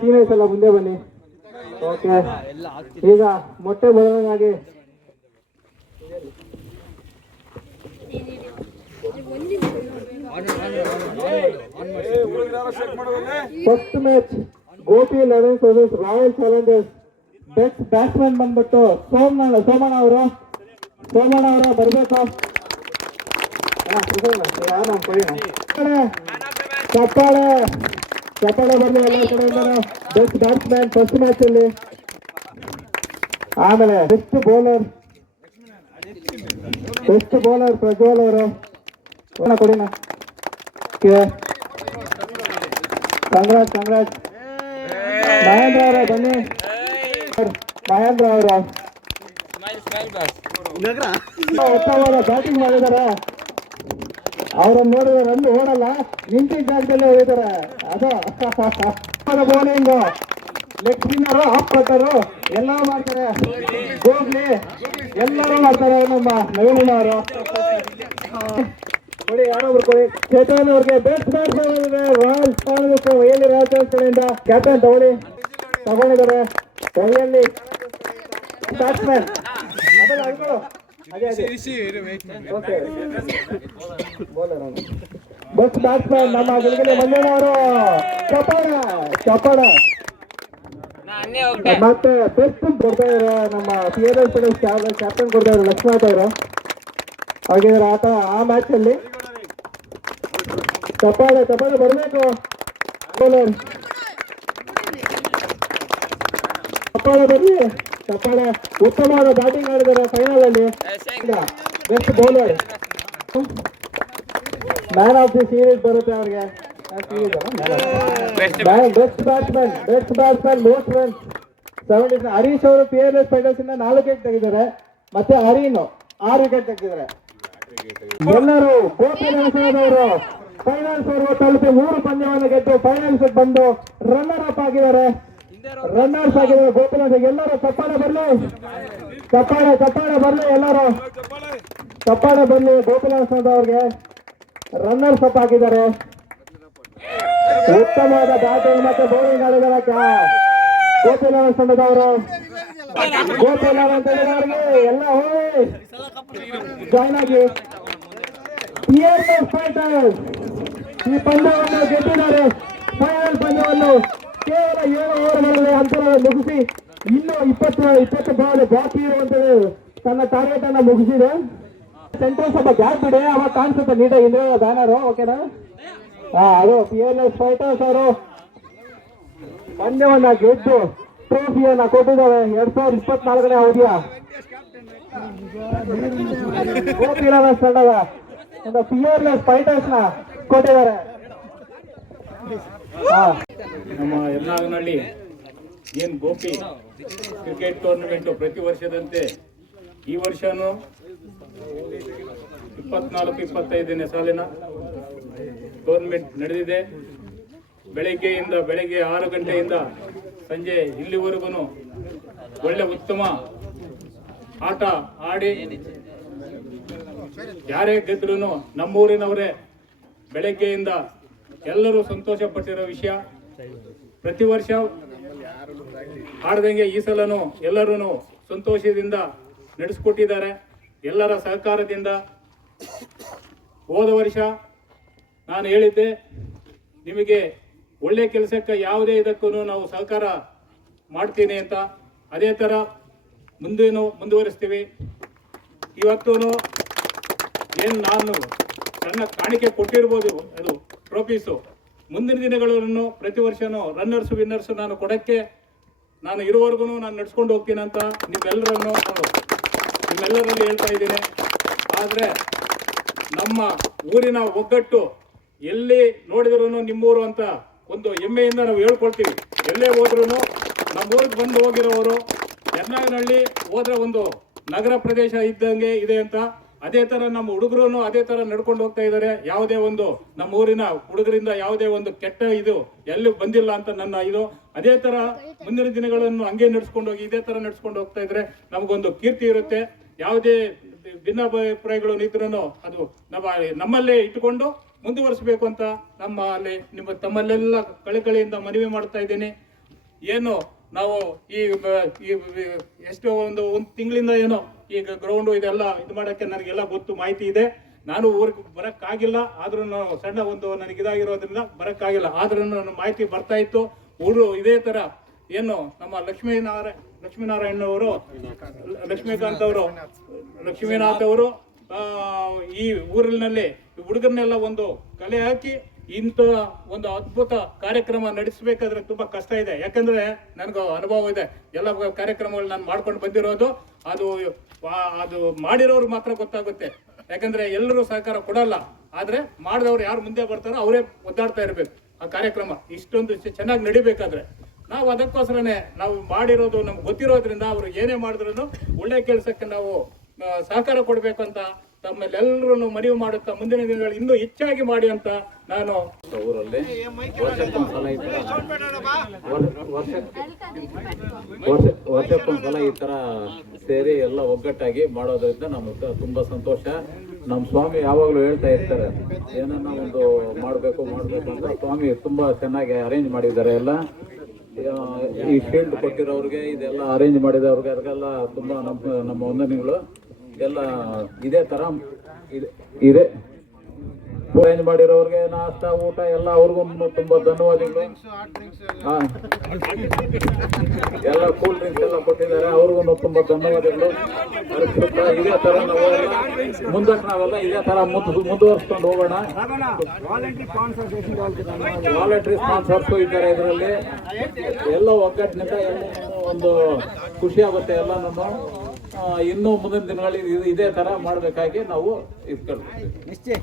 Seniors ಎಲ್ಲ ಮುಂದೆ ಬನ್ನಿ. ಓಕೆ, ಈಗ ಮೊಟ್ಟೆ ಬದಲಾಗಿ first match Gopi ಲೆವೆನ್ಸ್ versus royal Challengers. Best batsman ಬಂದ್ಬಿಟ್ಟು ಸೋಮಣ್ಣ ಅವರು ಬರ್ಬೇಕು. ಚಪ್ಪಾಳೆ ಬರ್ಲಿ ಎಲ್ಲ ಕಡೆಯಿಂದ. ಬೆಸ್ಟ್ ಬ್ಯಾಟ್ಸ್ಮನ್ ಫಸ್ಟ್ ಮ್ಯಾಚ್ ಅಲ್ಲಿ. ಆಮೇಲೆ ಬೆಸ್ಟ್ ಬೌಲರ್ ಪ್ರಜ್ವಲ್ ಅವರು ಕೊಡಿನ. ಕಂಗ್ರಾಟ್ ಮಹೇಂದ್ರ ಅವರ ಬನ್ನಿ. ಮಹೇಂದ್ರ ಅವರು ಉತ್ತಮವಾದ ಬ್ಯಾಟಿಂಗ್ ಮಾಡಿದ್ದಾರೆ. ಅವ್ರನ್ನ ನೋಡಿದ್ರೆ ರನ್ ಓಡಲ್ಲ, ನಿಂತಿದ್ದ ಜಾಗದಲ್ಲೇ ಹೊಡಿತಾರೆ. ಅದು ಬೌಲಿಂಗ್, ಲೆಗ್ ಸ್ಪಿನ್ನರು, ಆಫ್ ಕಟ್ಟರು ಎಲ್ಲ ಮಾಡ್ತಾರೆ. ಗೋಗ್ಲಿ ಎಲ್ಲರೂ ಮಾಡ್ತಾರೆ. ನಮ್ಮ ನವೀನ ಅವರು ಕೊಡಿ, ಯಾರೊಬ್ರು ಕೊಡಿ. ಚೇತನ್ ಅವ್ರಿಗೆ ಬೆಸ್ಟ್ ಬ್ಯಾಟ್ಸ್ಮನ್ ರಾಯಲ್ ಕಡೆಯಿಂದ ಕ್ಯಾಪ್ಟನ್ ತಗೊಂಡಿದ್ದಾರೆ. ಕೊಹ್ಲಿ ಬ್ಯಾಟ್ಸ್ಮನ್ ಬೆಸ್ಟ್ ಬ್ಯಾಟ್ಸ್ಮನ್ ನಮ್ಮ ಗಿಲಗಿಲಿ ಮಂಜಣ್ಣ ಅವರು. ಚಪ್ಪಾಳ ಮತ್ತೆ ಬೆಸ್ಟ್ ಕೊಡ್ತಾ ಇದ್ದಾರೆ ನಮ್ಮ PLS ಕ್ಯಾಪ್ಟನ್ ಕೊಡ್ತಾ ಇದ್ದಾರೆ ಲಕ್ಷ್ಮಣ್ ಅವರು. ಆಗಿದ್ದಾರೆ ಆಟ ಆ ಮ್ಯಾಚ್ ಅಲ್ಲಿ. ಚಪ್ಪಾಳೆ ಬರಬೇಕು. ಚಪ್ಪಾಳೆ ಉತ್ತಮವಾದ ಬ್ಯಾಟಿಂಗ್ ಆಡಿದ್ದಾರೆ ಫೈನಲ್ ಅಲ್ಲಿ. Best bowler, man of the series ಬರುತ್ತೆ ಅವ್ರಿಗೆ. Best batsman most runs 70. Harish ಅವರು PLS ಫೈಟರ್ಸ್ ಇಂದ 4 ವಿಕೆಟ್ ತೆಗೆದಿದ್ದಾರೆ. ಮತ್ತೆ ಹರೀನ್ 6 ವಿಕೆಟ್ ತೆಗೆದಿದ್ದಾರೆ. ಎಲ್ಲರೂ ಗೋಪಿ ಅವರು ಫೈನಲ್ಸ್ ತಲುಪಿ 3 ಪಂದ್ಯವನ್ನು ಗೆದ್ದು ಫೈನಲ್ಸ್ ಬಂದು ರನ್ನರ್ ಅಪ್ ಆಗಿದ್ದಾರೆ. ಗೋಪಿನಾಥ್ ಎಲ್ಲರೂ ಚಪ್ಪಾಳೆ ಬರ್ಲಿ. ಎಲ್ಲರೂ ಚಪ್ಪಾಳೆ ಬರ್ಲಿ. ಗೋಪಿನಾಥ್ ಅವ್ರಿಗೆ ರನ್ನರ್ಸ್ ಅಪ್ ಆಗಿದ್ದಾರೆ. ಉತ್ತಮವಾದ ಬ್ಯಾಟಿಂಗ್ ಮತ್ತೆ ಬೌಲಿಂಗ್ ಆಡಿದ್ದಾರೆ ಗೋಪಿನಾಥ್ ತಂಡದವರು. ಎಲ್ಲ ಹೋಗಿ ಜಾಯ್ನ್ ಆಗಿ PLS ಫೈಟರ್ಸ್ ಈ ಪಂದ್ಯವನ್ನು ಗೆದ್ದಿದ್ದಾರೆ. ಫೈನಲ್ ಪಂದ್ಯವನ್ನು ಕೇವಲ 7 ಓವರ್ಗಳಲ್ಲಿ ಅಂತರ ಮುಗಿಸಿ ಇನ್ನು 20 ಬಾಲ್ ಬಾಕಿ ಇರುವಂತದ್ದು ತನ್ನ ಟಾರ್ಗೆಟ್ ಅನ್ನ ಮುಗಿಸಿದೆ. ಸೆಂಟ್ರಲ್ ಸ್ವಲ್ಪ ಗ್ಯಾಪ್ ಇದೆ, ಅವಾಗ ಕಾಣಿಸುತ್ತೆ ನೀಟಾಗಿ ಹಿಂದೆ ಬ್ಯಾನರು. ಓಕೆನಾ? ಅದು PLS ಫೈಟರ್ಸ್ ಅವರು ಪಂದ್ಯವನ್ನ ಗೆದ್ದು ಟ್ರೋಫಿಯನ್ನ ಕೊಟ್ಟಿದ್ದಾರೆ. 2024ನೇ ಅವಧಿಯ ಗೋಪಿನಾಥ್ ತಂಡದ PLS ಫೈಟರ್ಸ್ ನ ಕೊಟ್ಟಿದ್ದಾರೆ. ನಮ್ಮ ಯರ್ನಾಗನಹಳ್ಳಿ ಏನು ಗೋಪಿ ಕ್ರಿಕೆಟ್ ಟೂರ್ನಮೆಂಟು ಪ್ರತಿ ವರ್ಷದಂತೆ ಈ ವರ್ಷನೂ 24-25ನೇ ಸಾಲಿನ ಟೂರ್ನಮೆಂಟ್ ನಡೆದಿದೆ. ಬೆಳಗ್ಗೆ 6 ಗಂಟೆಯಿಂದ ಸಂಜೆ ಇಲ್ಲಿವರೆಗೂ ಒಳ್ಳೆ ಉತ್ತಮ ಆಟ ಆಡಿ ಯಾರೇ ಗೆದ್ರೂ ನಮ್ಮೂರಿನವರೇ ಬೆಳಗ್ಗೆಯಿಂದ ಎಲ್ಲರೂ ಸಂತೋಷ ಪಟ್ಟಿರೋ ವಿಷಯ. ಪ್ರತಿ ವರ್ಷ ಆಡ್ದಂಗೆ ಈ ಸಲನೂ ಎಲ್ಲರೂ ಸಂತೋಷದಿಂದ ನಡೆಸಿಕೊಟ್ಟಿದ್ದಾರೆ. ಎಲ್ಲರ ಸಹಕಾರದಿಂದ. ಹೋದ ವರ್ಷ ನಾನು ಹೇಳಿದ್ದೆ, ನಿಮಗೆ ಒಳ್ಳೆ ಕೆಲಸಕ್ಕೆ ಯಾವುದೇ ಇದಕ್ಕೂ ನಾವು ಸಹಕಾರ ಮಾಡ್ತೀನಿ ಅಂತ. ಅದೇ ಥರ ಮುಂದುವರಿಸ್ತೀವಿ. ಇವತ್ತೂ ಏನು ನಾನು ಸಣ್ಣ ಕಾಣಿಕೆ ಕೊಟ್ಟಿರ್ಬೋದು, ಅದು ಟ್ರೋಫೀಸು. ಮುಂದಿನ ದಿನಗಳನ್ನು ಪ್ರತಿ ವರ್ಷನೂ ರನ್ನರ್ಸು ವಿನ್ನರ್ಸು ನಾನು ಕೊಡೋಕ್ಕೆ ನಾನು ಇರುವವರೆಗೂ ನಾನು ನಡ್ಸ್ಕೊಂಡು ಹೋಗ್ತೀನಿ ಅಂತ ನಿಮ್ಮೆಲ್ಲರಲ್ಲಿ ಹೇಳ್ತಾ ಇದ್ದೀನಿ. ಆದರೆ ನಮ್ಮ ಊರಿನ ಒಗ್ಗಟ್ಟು ಎಲ್ಲಿ ನೋಡಿದ್ರೂ ನಿಮ್ಮೂರು ಅಂತ ಒಂದು ಹೆಮ್ಮೆಯಿಂದ ನಾವು ಹೇಳ್ಕೊಳ್ತೀವಿ. ಎಲ್ಲೇ ಹೋದ್ರೂ ನಮ್ಮೂರಿಗೆ ಬಂದು ಹೋಗಿರೋರು ಯರ್ನಾಗನಹಳ್ಳಿ ಹೋದ್ರೆ ಒಂದು ನಗರ ಪ್ರದೇಶ ಇದ್ದಂಗೆ ಇದೆ ಅಂತ ಅದೇ ತರ ನಮ್ಮ ಹುಡುಗರು ಅದೇ ತರ ನಡ್ಕೊಂಡು ಹೋಗ್ತಾ ಇದ್ದಾರೆ. ಯಾವುದೇ ಒಂದು ನಮ್ಮ ಊರಿನ ಹುಡುಗರಿಂದ ಯಾವುದೇ ಒಂದು ಕೆಟ್ಟ ಇದು ಎಲ್ಲೂ ಬಂದಿಲ್ಲ ಅಂತ ನನ್ನ ಇದು. ಅದೇ ತರ ಮುಂದಿನ ದಿನಗಳನ್ನು ಹಂಗೆ ನಡ್ಸ್ಕೊಂಡು ಹೋಗಿ ಇದೇ ತರ ನಡ್ಸ್ಕೊಂಡು ಹೋಗ್ತಾ ಇದ್ರೆ ನಮಗೊಂದು ಕೀರ್ತಿ ಇರುತ್ತೆ. ಯಾವುದೇ ಭಿನ್ನಾಭಿಪ್ರಾಯಗಳು ಇದ್ರೂ ಅದು ನಮ್ಮಲ್ಲೇ ಇಟ್ಟುಕೊಂಡು ಮುಂದುವರಿಸಬೇಕು ಅಂತ ತಮ್ಮಲ್ಲೆಲ್ಲ ಕಳಕಳಿಯಿಂದ ಮನವಿ ಮಾಡ್ತಾ ಇದ್ದೀನಿ. ಏನು ನಾವು ಈ ಎಷ್ಟೋ ಒಂದು ತಿಂಗಳಿಂದ ಏನೋ ಈಗ ಗ್ರೌಂಡು ಇದೆಲ್ಲ ಇದು ಮಾಡೋಕ್ಕೆ ನನಗೆಲ್ಲ ಗೊತ್ತು, ಮಾಹಿತಿ ಇದೆ. ನಾನು ಊರಿಗೆ ಬರೋಕ್ಕಾಗಿಲ್ಲ, ಆದ್ರೂ ಸಣ್ಣ ಒಂದು ನನಗೆ ಇದಾಗಿರೋದ್ರಿಂದ ಬರೋಕ್ಕಾಗಿಲ್ಲ. ಆದ್ರೂ ನನ್ನ ಮಾಹಿತಿ ಬರ್ತಾ ಇತ್ತು. ಊರು ಇದೇ ಥರ ಏನು ನಮ್ಮ ಲಕ್ಷ್ಮೀನಾರಾಯಣ ಅವರು ಲಕ್ಷ್ಮೀನಾಥ್ ಅವರು ಈ ಊರಿನಲ್ಲಿ ಹುಡುಗರನ್ನೆಲ್ಲ ಒಂದು ಕಲೆ ಹಾಕಿ ಇಂಥ ಒಂದು ಅದ್ಭುತ ಕಾರ್ಯಕ್ರಮ ನಡೆಸಬೇಕಾದ್ರೆ ತುಂಬಾ ಕಷ್ಟ ಇದೆ. ಯಾಕಂದ್ರೆ ನನಗೂ ಅನುಭವ ಇದೆ, ಎಲ್ಲ ಕಾರ್ಯಕ್ರಮಗಳು ನಾನು ಮಾಡ್ಕೊಂಡು ಬಂದಿರೋದು. ಅದು ಮಾಡಿರೋರು ಮಾತ್ರ ಗೊತ್ತಾಗುತ್ತೆ. ಯಾಕಂದ್ರೆ ಎಲ್ಲರೂ ಸಹಕಾರ ಕೊಡಲ್ಲ. ಆದ್ರೆ ಮಾಡಿದವ್ರು ಯಾರು ಮುಂದೆ ಬರ್ತಾರೋ ಅವರೇ ಒದ್ದಾಡ್ತಾ ಇರ್ಬೇಕು. ಆ ಕಾರ್ಯಕ್ರಮ ಇಷ್ಟೊಂದು ಚೆನ್ನಾಗಿ ನಡಿಬೇಕಾದ್ರೆ ನಾವು ಅದಕ್ಕೋಸ್ಕರನೇ ನಾವು ಮಾಡಿರೋದು ನಮ್ಗೆ ಗೊತ್ತಿರೋದ್ರಿಂದ ಅವರು ಏನೇ ಮಾಡಿದ್ರು ಒಳ್ಳೆ ಕೆಲಸಕ್ಕೆ ನಾವು ಸಹಕಾರ ಕೊಡ್ಬೇಕು ಅಂತ ತಮ್ಮೆಲ್ಲರೂ ಮನವಿ ಮಾಡುತ್ತಾ ಮುಂದಿನ ದಿನಗಳು ಇನ್ನೂ ಹೆಚ್ಚಾಗಿ ಮಾಡಿ ಅಂತ ನಾನು ಊರಲ್ಲಿ ವರ್ಷಕ್ಕೊಂದ್ಸಲ ಈ ತರ ಸೇರಿ ಎಲ್ಲ ಒಗ್ಗಟ್ಟಾಗಿ ಮಾಡೋದ್ರಿಂದ ನಮ್ಗೆ ತುಂಬಾ ಸಂತೋಷ. ನಮ್ಮ ಸ್ವಾಮಿ ಯಾವಾಗ್ಲೂ ಹೇಳ್ತಾ ಇರ್ತಾರೆ ಏನನ್ನ ಒಂದು ಮಾಡ್ಬೇಕು ಅಂತ. ಸ್ವಾಮಿ ತುಂಬಾ ಚೆನ್ನಾಗಿ ಅರೇಂಜ್ ಮಾಡಿದ್ದಾರೆ. ಎಲ್ಲ ಈ ಶೀಲ್ಡ್ ಕೊಟ್ಟಿರೋರಿಗೆ, ಇದೆಲ್ಲ ಅರೇಂಜ್ ಮಾಡಿದವ್ರಿಗೆ ಅವ್ರಿಗೆಲ್ಲ ತುಂಬಾ ನಮ್ಮ ವಂದನೆಗಳು. ಎಲ್ಲ ಇದೇ ತರ ಇದೆ ಅರೇಂಜ್ ಮಾಡಿರೋರಿಗೆ ನಾಷ್ಟ ಊಟ ಎಲ್ಲ ಅವ್ರಿಗೂ ತುಂಬಾ ಧನ್ಯವಾದಗಳು. ಎಲ್ಲ ಕೂಲ್ ಡ್ರಿಂಕ್ಸ್ ಎಲ್ಲ ಕೊಟ್ಟಿದ್ದಾರೆ, ಅವ್ರಿಗೂ ತುಂಬಾ ಧನ್ಯವಾದಗಳು. ಇದೇ ತರ ಮುಂದಕ್ಕೆ ನಾವೆಲ್ಲ ಇದೇ ತರ ಮುಂದುವರ್ಸ್ಕೊಂಡು ಹೋಗೋಣ. ವಾಲಂಟ್ರಿ ಸ್ಪಾನ್ಸರ್ಸ್ ಇದ್ದಾರೆ ಇದರಲ್ಲಿ. ಎಲ್ಲ ಒಗ್ಗಟ್ಟಿನಿಂದ ಒಂದು ಖುಷಿ ಆಗುತ್ತೆ. ಎಲ್ಲನೂ ಇನ್ನೂ ಮುಂದಿನ ದಿನಗಳಲ್ಲಿ ಇದೇ ತರ ಮಾಡಬೇಕಾಗಿ ನಾವು ಇಟ್ಕೊಳ್ತೀವಿ.